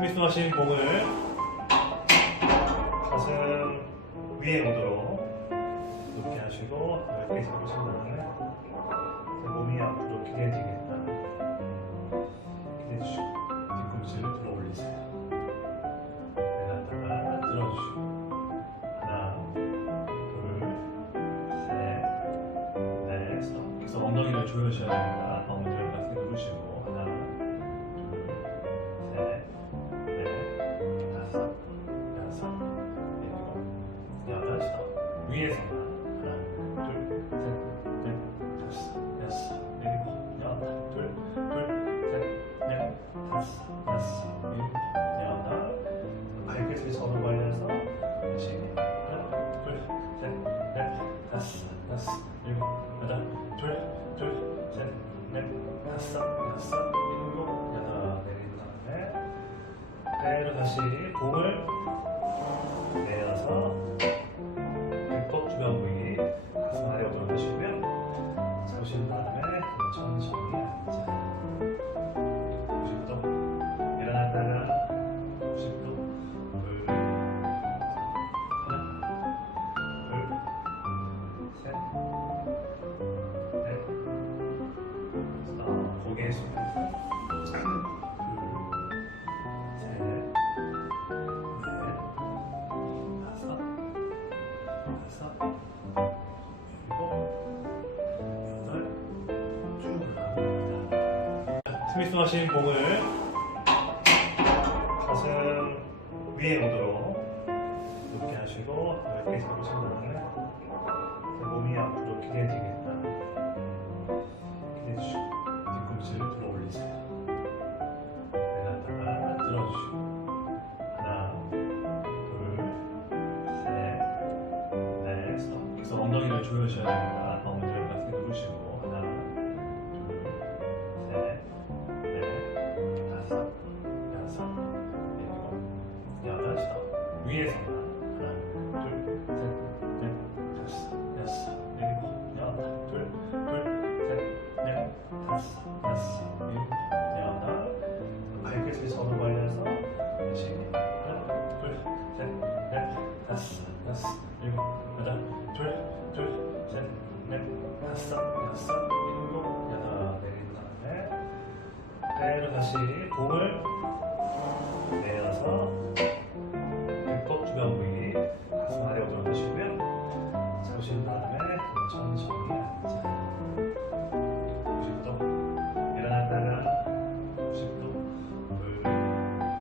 스미스 하신 공을 가슴 위에 오도록 높게 하시고 넓게 잡으신 다음에 내 몸이 앞으로 기대지겠다. 기대주시고 뒤꿈치를 들어 올리세요. 내려갔다가 들어주시고 하나, 둘, 셋, 넷, 스톱. 그래서 엉덩이를 조여주셔야 됩니다. 엉덩이를 가슴에 누르시고 위에서만 하나, 둘, 셋, 넷, 다섯, 여섯, 일곱, 여덟, 둘, 둘, 셋, 넷, 다섯, 여섯, 일곱, 여덟. 발끝을 서로 벌려서 다시 하나, 둘, 셋, 넷, 다섯, 여섯, 일곱, 여덟, 둘, 둘, 셋, 넷, 다섯, 여섯, 다음에 그대로 다시 공을 내어서 여덟 쭉 올라갑니다. 스미스 하신 공을 가슴 위에 오도록 높게 하시고 넓게 잡으신 다음에 내 몸이 앞으로 기대지겠 조여주셔야 됩니다. 엉덩이를 가슴에 누르시고 하나, 둘, 셋, 넷, 다섯, 여섯, 일곱, 여덟, 스톱. 위에서 넷, 다섯, 여섯, 일곱, 여덟 내린 다음에 그대로 다시 공을